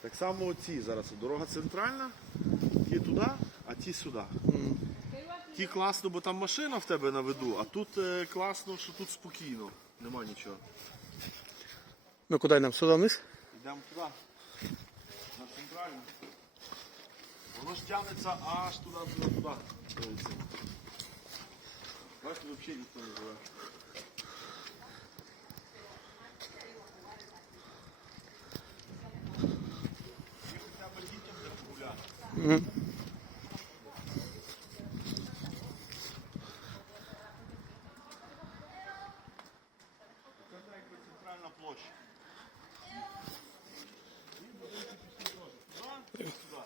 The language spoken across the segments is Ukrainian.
Так само оці зараз. Дорога центральна, ті туди, а ті сюди. Ті класно, бо там машина в тебе на виду, а тут е, класно, що тут спокійно. Нема нічого. Ну куди нам? Сюди вниз? Йдемо туди. На центральну. Воно ж тягнеться аж туди, туди, туди. Якби центральна площа. Туди, сюди.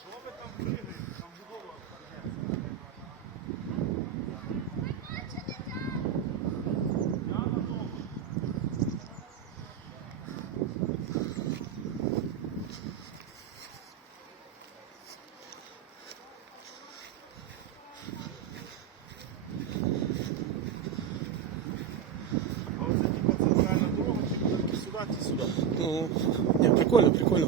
Що ви там пригаєте? Там будова. Я на тому. А оце типа центральна дорога, ті будинки сюди, ті сюди. Ну, прикольно, прикольно.